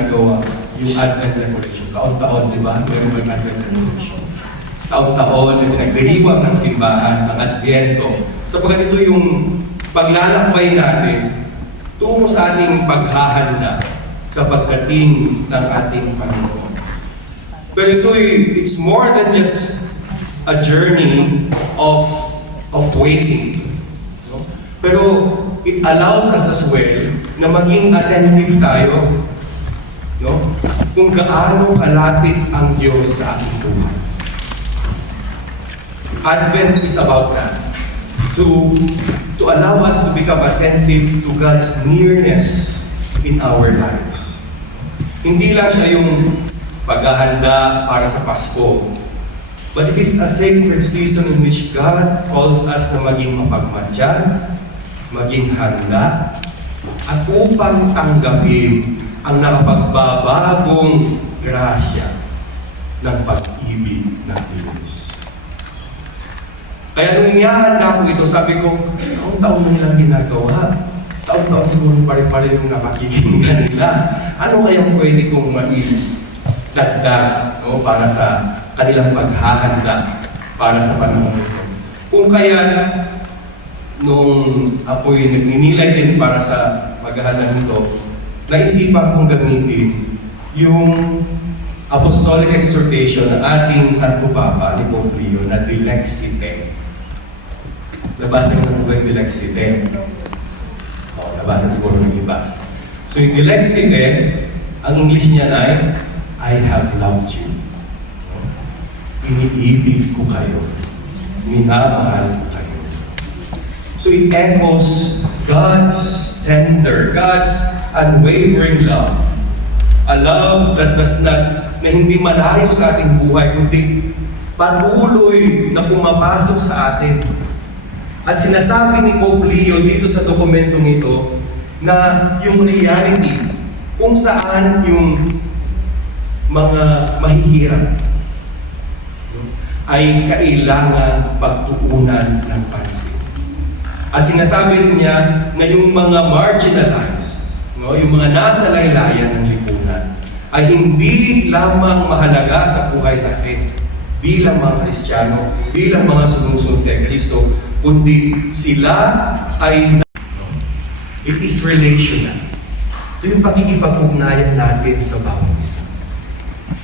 ginagawa yung Advent Recollection. Taon-taon, di ba? Meron ba yung Advent Recollection? Taon-taon na pinagdiriwang ng simbahan, ng Advento. Sapagkat ito yung paglalakbay natin tungo sa ating paghahanda sa pagdating ng ating Panginoon. Pero it's more than just a journey of waiting. No? Pero it allows us as well na maging attentive tayo, no? Kung gaano kalapit ang Diyos sa ating buhay. Advent is about that. To allow us to become attentive to God's nearness in our lives. Hindi lang siya yung paghahanda para sa Pasko, but it is a sacred season in which God calls us na maging mapagmadya, maging handa, at upang tanggapin ang nakapagbabagong grasya ng pag-ibig ng Diyos. Kaya nung inihahanda ko ito, sabi ko, taon-taon na nilang ginagawa. Taon-taon siguro pare-pare yung nakakikinggan nila. Ano kayang pwede kong maidagdag, no, para sa kanilang paghahanda para sa panahon ito? Kung kaya, nung ako'y nagninilay din para sa paghahanda nito, naisipan kong gamitin yung apostolic exhortation ng ating Santo Papa ni Pope Leo na Dilexite. Nabasa niyo na po ba yung Dilexite? Nabasa siguro ng iba. So yung Dilexite, ang English niya ay, I have loved you. Iniibig ko kayo. Minamahal ko kayo. So it echoes God's tender, God's unwavering love. A love that does not, na hindi malayo sa ating buhay, kundi patuloy na pumapasok sa atin. At sinasabi ni Pope Leo dito sa dokumentong ito na yung reality kung saan yung mga mahihirap ay kailangan pagtuunan ng pansin. At sinasabi rin niya na yung mga marginalized, no, yung mga nasa laylayan ng lipunan, ay hindi lamang mahalaga sa buhay natin bilang mga Kristiyano, bilang mga sumusunod kay Kristo, kundi sila ay it is relational. Ito yung pakikipag-ugnayan natin sa bawat isa.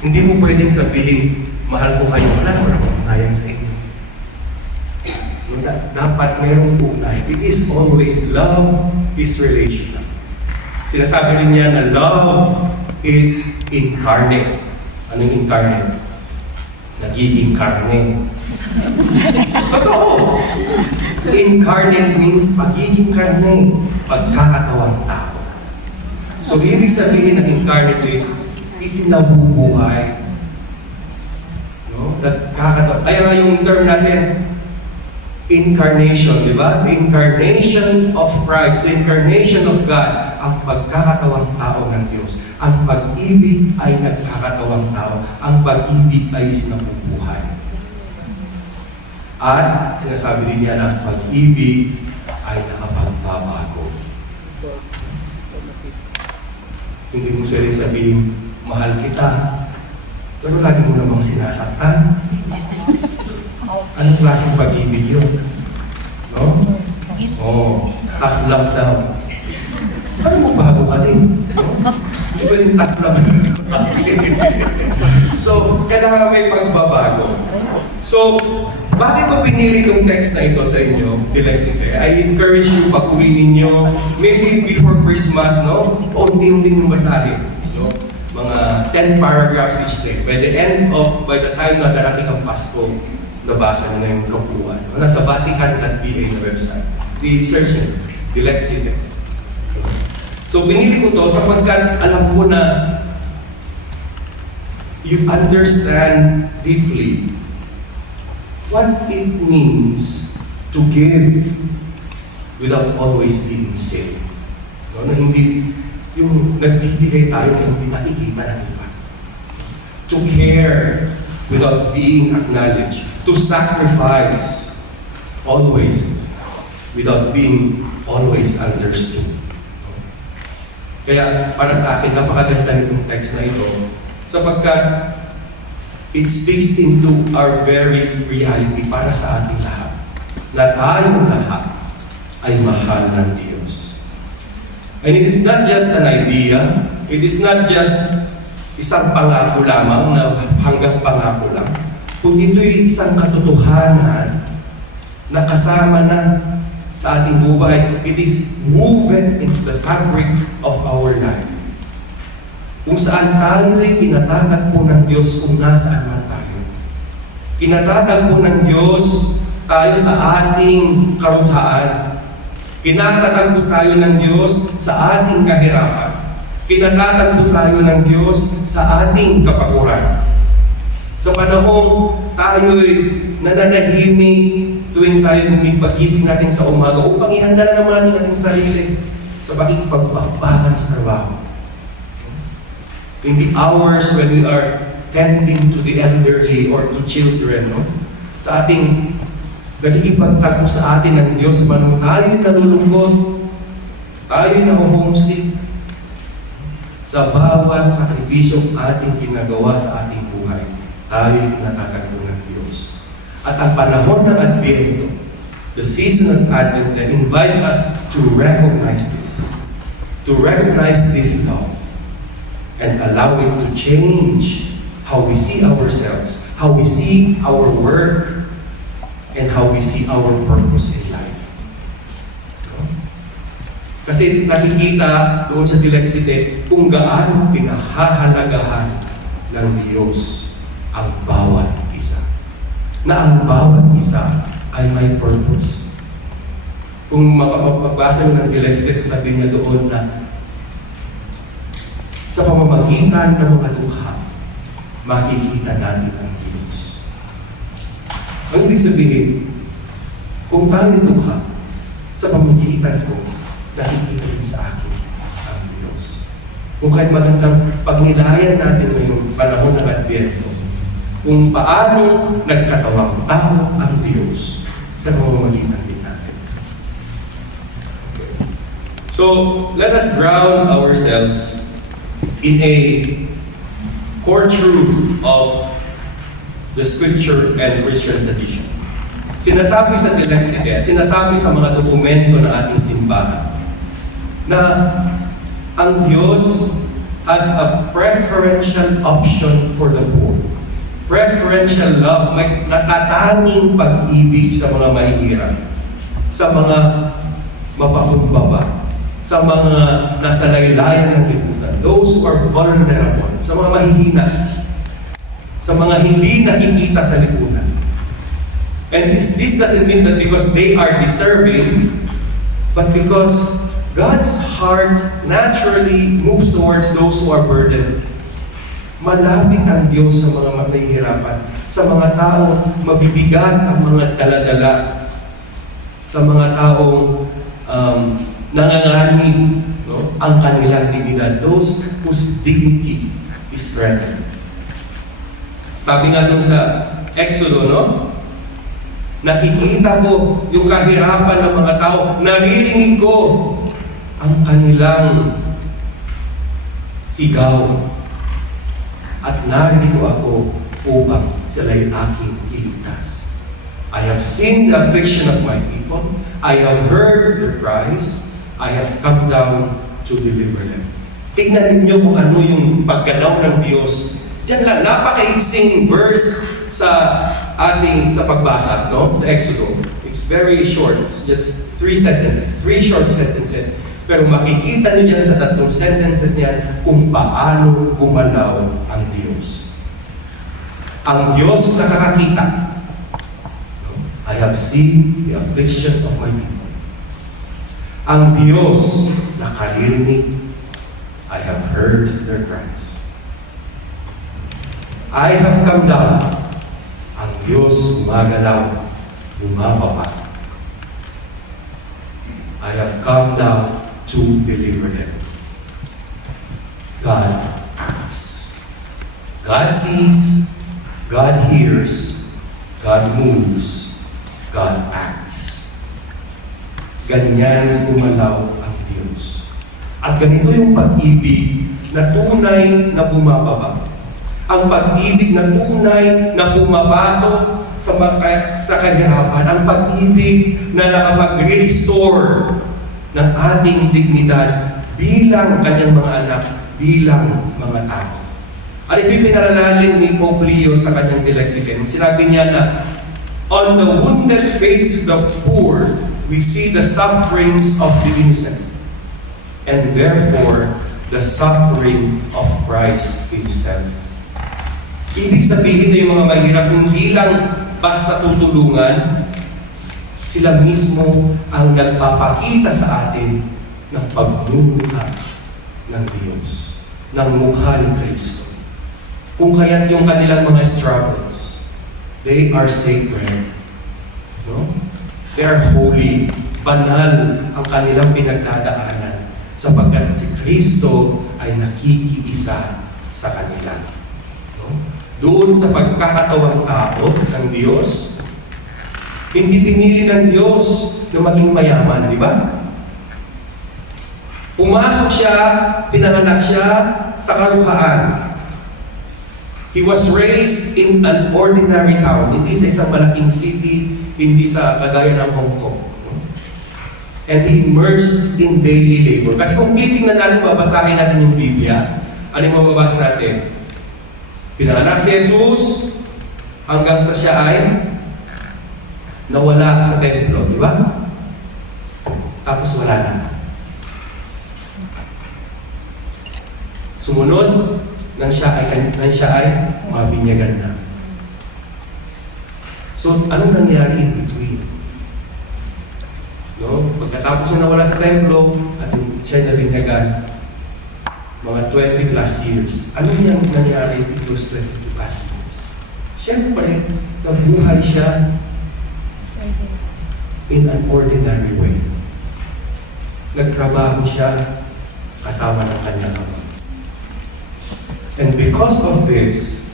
Hindi mo pwedeng sabihin, mahal ko kayo, wala mo na ugnayan sa inyo. Dapat merong ugnayan. It is always love is relational. Sinasabi rin niya na love is incarnate. Anong incarnate? Nagiging karne. Totoo! Incarnate means pagiging karne, pagkakatawang tao. So, ibig sabihin ng incarnate is isinabubuhay. No? Kaya nga yung term natin, incarnation, di ba? The incarnation of Christ, the incarnation of God, ang pagkakatawang tao ng Diyos. Ang pag-ibig ay nagkakatawang tao. Ang pag-ibig ay sinabubuhay. At sinasabi din niya na ang pag-ibig ay nakapagbabago. Hindi mo pwedeng sabihin, mahal kita, pero lagi mo namang sinasaktan. Anong klaseng pag-ibig yun? No? Oh, tough love daw. Ano mo bago ka din? No? Hindi pwedeng tough love. So, kailangan may pagbabago. So, bakit ko pinili itong text na ito sa inyo, Dilexite? I encourage you pag-uwi ninyo, maybe before Christmas, no? Unti-unti yung basahin. No? Mga 10 paragraphs each day. By the time na darating ang Pasko, nabasa nyo na yung kapuan. Nasa Vatican.pa na website. I-search nyo, Dilexite. So, pinili ko to sapagkat alam ko na you understand deeply what it means to give without always being saved. No, na hindi, yung nagbibigay tayo na hindi nakikita ng iba. To care without being acknowledged. To sacrifice always without being always understood. Kaya para sa akin, napakaganda nitong text na ito sapagkat it speaks into our very reality para sa ating lahat. Na tayong lahat ay mahal ng Diyos. And it is not just an idea, it is not just isang pangako lamang na hanggang pangako lang, kundi ito'y isang katotohanan na kasama na sa ating buhay. It is woven into the fabric of our life. Kung saan tayo ay kinatatagpo ng Diyos kung nasaan man tayo. Kinatatagpo ng Diyos tayo sa ating karughaan. Kinatatagpo tayo ng Diyos sa ating kahirapan. Kinatatagpo tayo ng Diyos sa ating kapaguran. Sa panahong tayo'y nananahimik tuwing tayo pagising natin sa umaga upang ihanda na naman natin ating sarili sa pakikipagpagpakan sa trabaho. In the hours when we are tending to the elderly or to children, no? Sa ating nakikipagtagpo sa atin ng Diyos, manong tayo nalulungkot, tayo na-homesick, sa bawat sakripisyong ating ginagawa sa ating buhay, tayo natatagpo ng Diyos. At ang panahon ng Advento, the season of Advent, then invites us to recognize this love, and allow it to change how we see ourselves, how we see our work, and how we see our purpose in life. Kasi nakikita doon sa Dilexite kung gaano pinahahalagahan ng Diyos ang bawat isa. Na ang bawat isa ay may purpose. Kung mapagbasa ng Dilexite, sasabihin niya doon na sa pamamagitan ng mga dukha, makikita natin ang Diyos. Ang ibig sabihin, kung tayo dukha, sa pamamagitan ko, nakikita rin sa akin ang Diyos. Kung kahit magandang pagnilayan natin ngayong panahon ng Advento, kung paano nagkatawang tao ang Diyos sa pamamagitan din natin. So, let us ground ourselves in a core truth of the Scripture and Christian tradition. Sinasabi sa Dilexite at sinasabi sa mga dokumento ng ating simbahan na ang Diyos has a preferential option for the poor. Preferential love, may natatanging pag-ibig sa mga mahihirap, sa mga mapakumbaba, sa mga nasa laylayan ng lipunan, those who are vulnerable, sa mga mahihina, sa mga hindi nakikita sa lipunan. And this doesn't mean that because they are deserving, but because God's heart naturally moves towards those who are burdened. Malapit ang Diyos sa mga mahihirapan, sa mga taong mabibigat ang mga dala-dala, sa mga taong nanganganib, no, ang kanilang dignidad, those whose dignity is threatened. Sabi nga dun sa Exodo, no? Nakikita ko yung kahirapan ng mga tao, naririnig ko ang kanilang sigaw. At naririnig ako upang sila'y aking iligtas. I have seen the affliction of my people. I have heard their cries. I have come down to deliver them. Tignan ninyo kung ano yung paggalaw ng Diyos. Diyan lang, napakaiksing verse sa ating sa pagbasa, no? Sa Exodo. It's very short. It's just 3 short sentences. Pero makikita niyo dyan sa 3 sentences niyan kung paano gumalaw ang Diyos. Ang Diyos nakakakita. I have seen the affliction of my people. Ang Diyos nakaririnig. I have heard their cries. I have come down. Ang Diyos gumagalaw, bumababa. I have come down to deliver them. God acts. God sees, God hears, God moves, God acts. Ganyan gumalaw ang Diyos. At ganito yung pag-ibig na tunay na bumababa. Ang pag-ibig na tunay na pumapasok sa kahirapan. Ang pag-ibig na nakapag-restore ng ating dignidad bilang kanyang mga anak, bilang mga tao. At ito'y pinaralalim ni Pope Leo sa kanyang Dilexicem. Sinabi niya na, on the wounded face of the poor, we see the sufferings of the innocent, and therefore, the suffering of Christ Himself. Ibig sabihin na yung mga mahirap, hindi lang basta tutulungan, sila mismo ang nagpapakita sa atin ng pagmumukha ng Diyos, ng mukha ng Kristo. Kung kaya't yung kanilang mga struggles, they are sacred. No? They are holy. Banal ang kanilang pinagdadaanan sapagkat si Kristo ay nakikiisa sa kanila. No? Doon sa pagkakatawang tao ng Diyos, hindi pinili ng Diyos na maging mayaman, di ba? Pumasok siya, pinanganak siya sa kalukhaan. He was raised in an ordinary town, hindi sa isang malaking city, hindi sa kagaya ng Hong Kong. And he immersed in daily labor. Kasi kung titingnan natin, babasahin natin yung Biblia, ano yung mababasa natin? Pinanganak si Jesus hanggang sa siya ay nawala sa templo, di ba? Tapos wala na. Sumunod, nang siya ay mabinyagan na. So, anong nangyari in between? No? Pagkatapos niya nawala sa templo, at siya nabinyagan, mga 20 plus years. Ano niyang nangyari in those 20 plus years? Siyempre, nabuhay siya in an ordinary way. Nagtrabaho siya kasama ng kanyang ama. And because of this,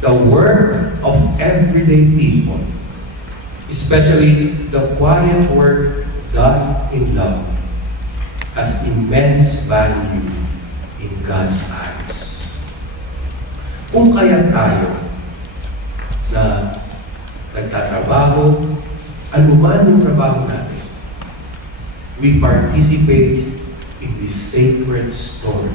the work of everyday people, especially the quiet work done in love, has immense value in God's eyes. Kung kaya tayo na nagtatrabaho, anuman yung trabaho natin, we participate in this sacred story.